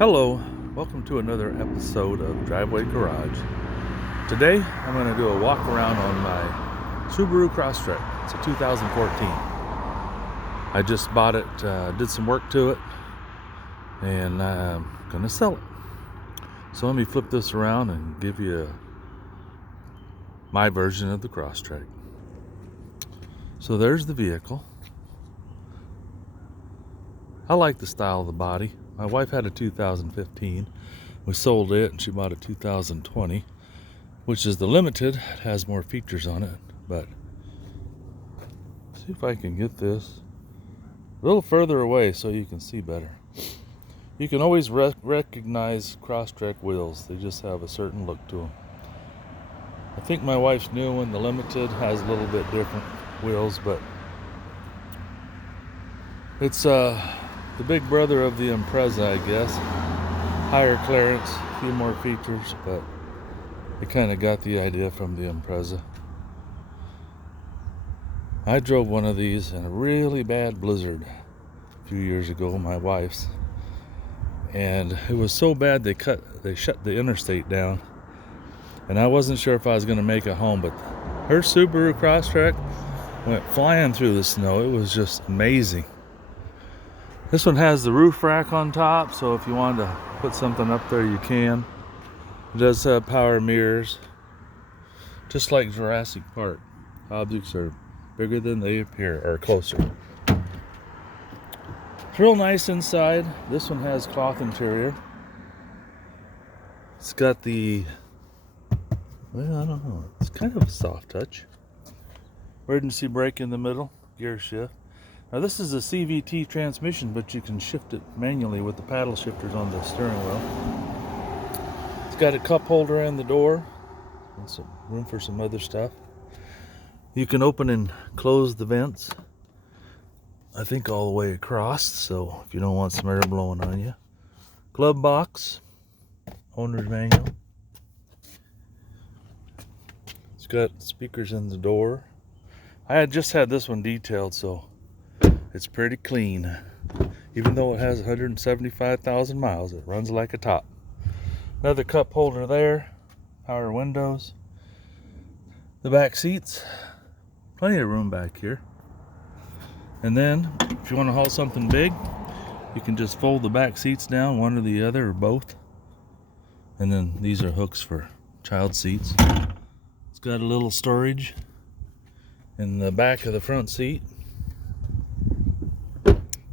Hello, welcome to another episode of Driveway Garage. Today I'm going to do a walk around on my Subaru Crosstrek. It's a 2014. I just bought it, did some work to it, and I'm going to sell it. So let me flip this around and give you my version of the Crosstrek. So there's the vehicle. I like the style of the body. My wife had a 2015. We sold it and she bought a 2020, which is the limited. It has more features on it, but see if I can get this a little further away so you can see better. You can always recognize Crosstrek wheels. They just have a certain look to them. I think my wife's new one, the limited, has a little bit different wheels, but it's the big brother of the Impreza, I guess. Higher clearance, a few more features, but I kind of got the idea from the Impreza. I drove one of these in a really bad blizzard a few years ago, my wife's, and it was so bad they shut the interstate down, and I wasn't sure if I was going to make it home, but her Subaru Crosstrek went flying through the snow. It was just amazing. This one has the roof rack on top, so if you wanted to put something up there, you can. It does have power mirrors. Just like Jurassic Park, objects are bigger than they appear, or closer. It's real nice inside. This one has cloth interior. It's got the, well, I don't know, it's kind of a soft touch. Emergency brake in the middle, gear shift. Now this is a CVT transmission, but you can shift it manually with the paddle shifters on the steering wheel. It's got a cup holder in the door and some room for some other stuff. You can open and close the vents, I think all the way across, so if you don't want some air blowing on you. Glove box, owner's manual. It's got speakers in the door. I had just had this one detailed, so it's pretty clean. Even though it has 175,000 miles, it runs like a top. Another cup holder there, power windows. The back seats, plenty of room back here. And then, if you want to haul something big, you can just fold the back seats down, one or the other, or both. And then these are hooks for child seats. It's got a little storage in the back of the front seat.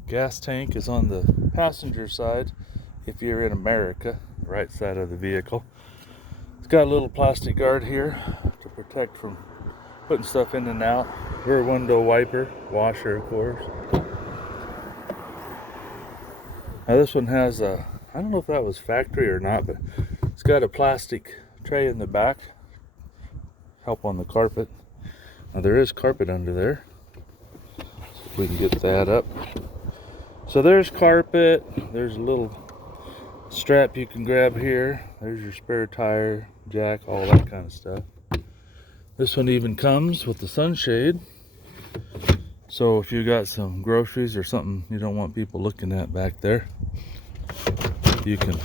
Gas tank is on the passenger side if you're in America, the right side of the vehicle. It's got a little plastic guard here to protect from putting stuff in and out. Rear window wiper, washer, of course. Now this one has a, I don't know if that was factory or not, but it's got a plastic tray in the back, help on the carpet. Now there is carpet under there, so if we can get that up. So there's carpet, there's a little strap you can grab here, there's your spare tire, jack, all that kind of stuff. This one even comes with the sunshade, so if you got some groceries or something you don't want people looking at back there, you can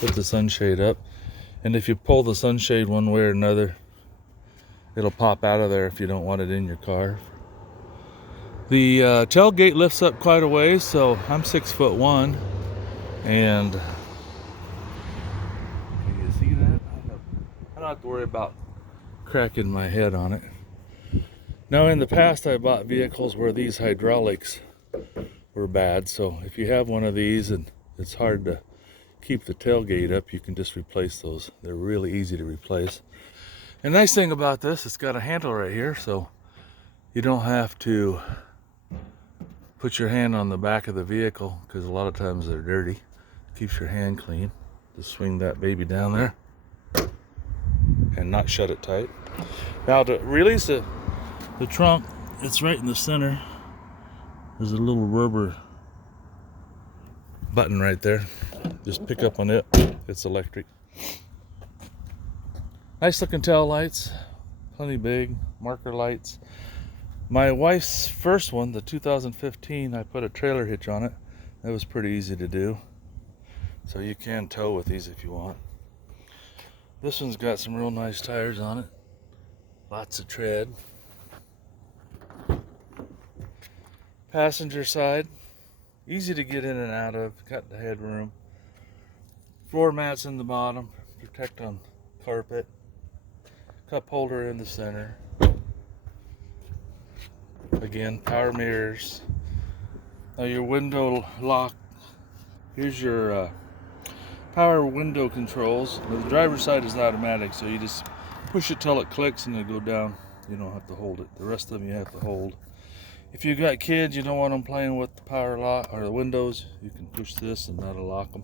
put the sunshade up, and if you pull the sunshade one way or another, it'll pop out of there if you don't want it in your car. The tailgate lifts up quite a ways, so I'm 6'1", and can you see that? I don't have to worry about cracking my head on it. Now in the past I bought vehicles where these hydraulics were bad, so if you have one of these and it's hard to keep the tailgate up, you can just replace those. They're really easy to replace. And the nice thing about this, it's got a handle right here, so you don't have to put your hand on the back of the vehicle, because a lot of times they're dirty. Keeps your hand clean. Just swing that baby down there and not shut it tight. Now to release the trunk, it's right in the center. There's a little rubber button right there. Just pick up on it. It's electric. Nice looking tail lights, plenty big, marker lights. My wife's first one, the 2015, I put a trailer hitch on it. That was pretty easy to do. So you can tow with these if you want. This one's got some real nice tires on it. Lots of tread. Passenger side, easy to get in and out of, got the headroom. Floor mats in the bottom, protect on carpet. Cup holder in the center. Again, power mirrors. Now your window lock, here's your power window controls. Now the driver's side is automatic, so you just push it till it clicks and it'll go down. You don't have to hold it. The rest of them you have to hold. If you've got kids, you don't want them playing with the power lock or the windows, you can push this and that'll lock them.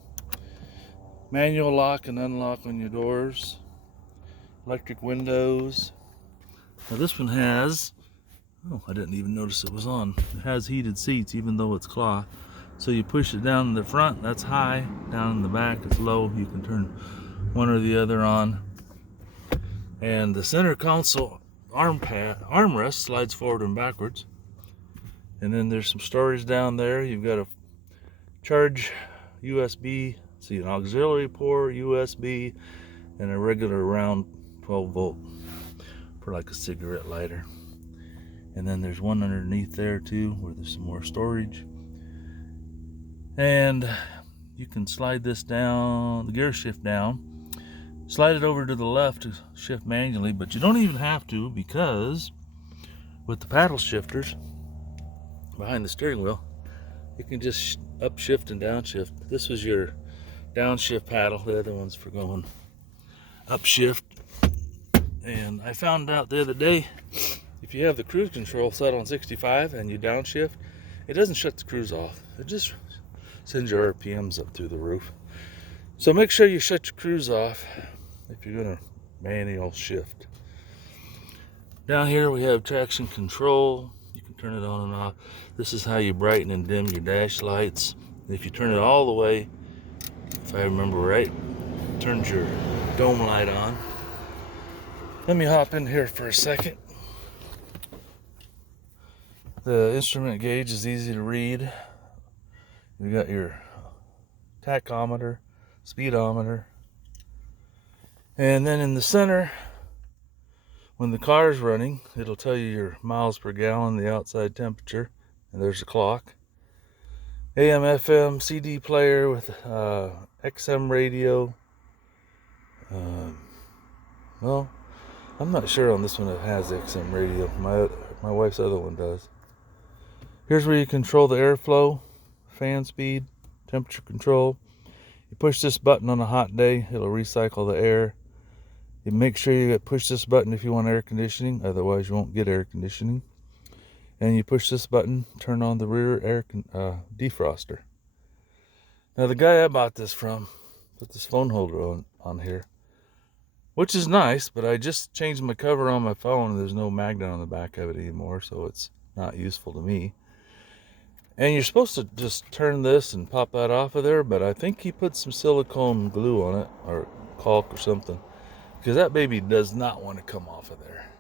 Manual lock and unlock on your doors. Electric windows. Now this one has, oh, I didn't even notice it was on. It has heated seats even though it's cloth. So you push it down in the front, that's high. Down in the back, it's low. You can turn one or the other on. And the center console armrest slides forward and backwards. And then there's some storage down there. You've got a charge USB, see an auxiliary port, USB, and a regular round 12 volt for like a cigarette lighter. And then there's one underneath there too where there's some more storage. And you can slide this down, the gear shift down, slide it over to the left to shift manually, but you don't even have to, because with the paddle shifters behind the steering wheel, you can just upshift and downshift. This was your downshift paddle, the other one's for going upshift. And I found out the other day, if you have the cruise control set on 65 and you downshift, it doesn't shut the cruise off. It just sends your RPMs up through the roof. So make sure you shut your cruise off if you're gonna manual shift. Down here we have traction control. You can turn it on and off. This is how you brighten and dim your dash lights. And if you turn it all the way, if I remember right, it turns your dome light on. Let me hop in here for a second. The instrument gauge is easy to read. You got your tachometer, speedometer, and then in the center, when the car is running, it'll tell you your miles per gallon, the outside temperature, and there's a clock. AM, FM, CD player with XM radio. Well, I'm not sure on this one it has XM radio. My wife's other one does. Here's where you control the airflow, fan speed, temperature control. You push this button on a hot day, it'll recycle the air. You make sure you push this button if you want air conditioning, otherwise you won't get air conditioning. And you push this button, turn on the rear air defroster. Now the guy I bought this from put this phone holder on here, which is nice, but I just changed my cover on my phone and there's no magnet on the back of it anymore, so it's not useful to me. And you're supposed to just turn this and pop that off of there, but I think he put some silicone glue on it, or caulk or something, because that baby does not want to come off of there.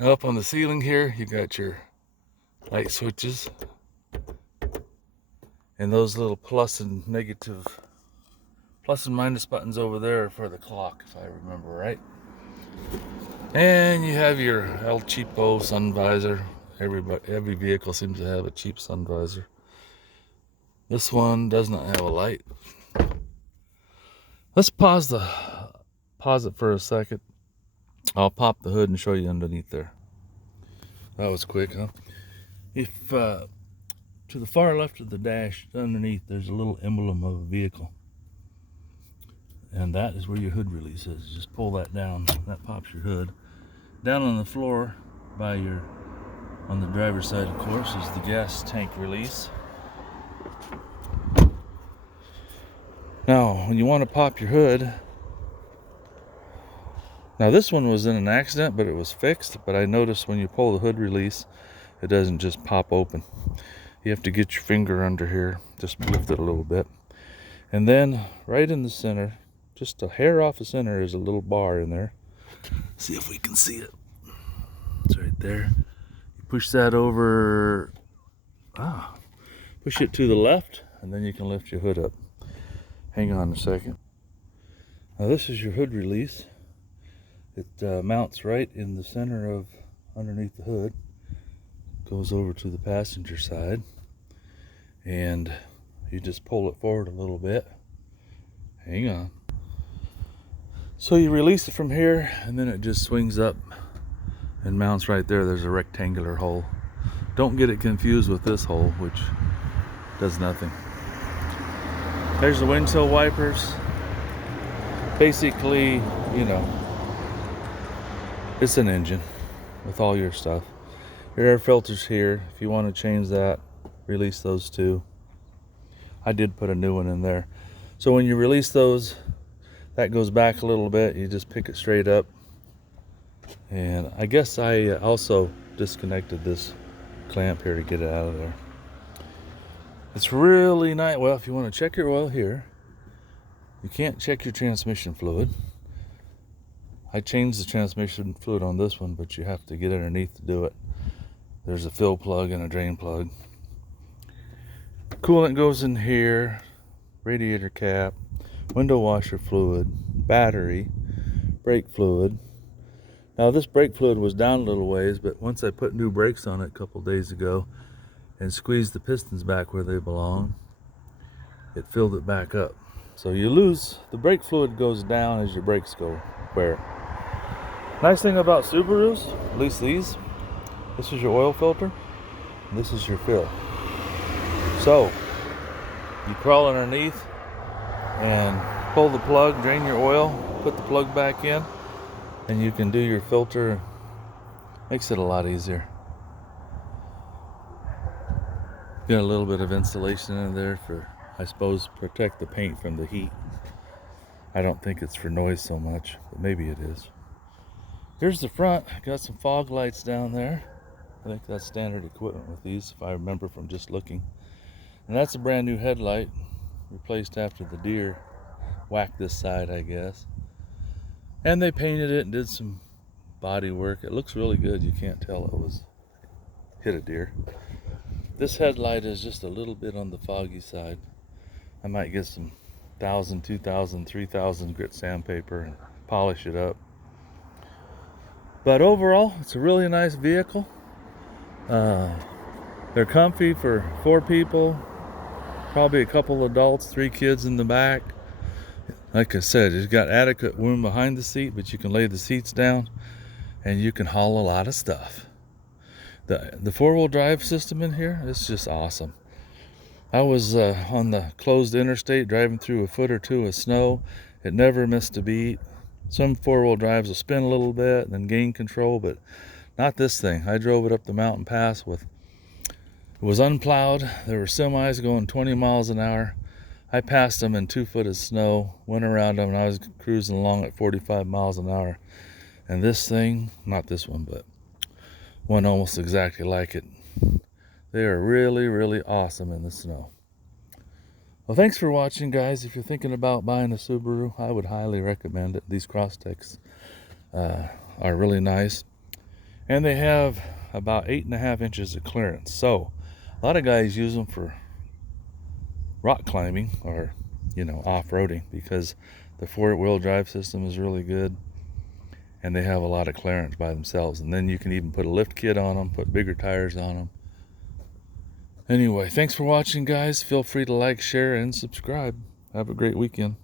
Now up on the ceiling here, you got your light switches. And those little plus and minus buttons over there for the clock, if I remember right. And you have your El Cheapo sun visor. Every vehicle seems to have a cheap sun visor. This one does not have a light. Let's pause it for a second. I'll pop the hood and show you underneath there. That was quick, huh? If to the far left of the dash, underneath, there's a little emblem of a vehicle. And that is where your hood release is. Just pull that down. That pops your hood. Down on the floor by on the driver's side, of course, is the gas tank release. Now, when you want to pop your hood, now this one was in an accident, but it was fixed. But I noticed when you pull the hood release, it doesn't just pop open. You have to get your finger under here, just lift it a little bit. And then right in the center, just a hair off the center, is a little bar in there. See if we can see it. It's right there. You push that over, push it to the left, and then you can lift your hood up. Hang on a second. Now this is your hood release. It mounts right in the center of underneath the hood. Goes over to the passenger side. And you just pull it forward a little bit. Hang on. So you release it from here, and then it just swings up and mounts right there. There's a rectangular hole. Don't get it confused with this hole, which does nothing. There's the windshield wipers. Basically, you know, it's an engine with all your stuff. Your air filter's here. If you want to change that, release those two. I did put a new one in there. So when you release those, that goes back a little bit. You just pick it straight up. And I guess I also disconnected this clamp here to get it out of there. It's really nice. Well, if you want to check your oil here, you can't check your transmission fluid. I changed the transmission fluid on this one, but you have to get underneath to do it. There's a fill plug and a drain plug. Coolant goes in here, radiator cap, window washer fluid, battery, brake fluid. Now this brake fluid was down a little ways, but once I put new brakes on it a couple days ago and squeezed the pistons back where they belong, it filled it back up. So you lose, the brake fluid goes down as your brakes go wear. Nice thing about Subarus, at least these, this is your oil filter, and this is your fill. So you crawl underneath and pull the plug, drain your oil, put the plug back in, and you can do your filter. Makes it a lot easier. Got a little bit of insulation in there for, I suppose, protect the paint from the heat. I don't think it's for noise so much, but maybe it is. Here's the front. Got some fog lights down there. I think that's standard equipment with these, if I remember from just looking. And that's a brand new headlight, replaced after the deer whacked this side, I guess. And they painted it and did some body work. It looks really good. You can't tell it was hit a deer. This headlight is just a little bit on the foggy side. I might get some 1,000, 2,000, 3,000 grit sandpaper and polish it up. But overall, it's a really nice vehicle. They're comfy for 4 people, probably a couple adults, 3 kids in the back. Like I said, it's got adequate room behind the seat, but you can lay the seats down and you can haul a lot of stuff. The 4-wheel drive system in here is just awesome. I was on the closed interstate driving through a foot or two of snow. It never missed a beat. Some 4-wheel drives will spin a little bit and then gain control, but not this thing. I drove it up the mountain pass with, it was unplowed. There were semis going 20 miles an hour. I passed them in 2 foot of snow, went around them, and I was cruising along at 45 miles an hour. And this thing, not this one, but one almost exactly like it. They are really, really awesome in the snow. Well, thanks for watching, guys. If you're thinking about buying a Subaru, I would highly recommend it. These Crosstreks are really nice. And they have about 8.5 inches of clearance. So a lot of guys use them for rock climbing or, you know, off-roading, because the 4-wheel drive system is really good and they have a lot of clearance by themselves. And then you can even put a lift kit on them, put bigger tires on them. Anyway, thanks for watching, guys. Feel free to like, share, and subscribe. Have a great weekend.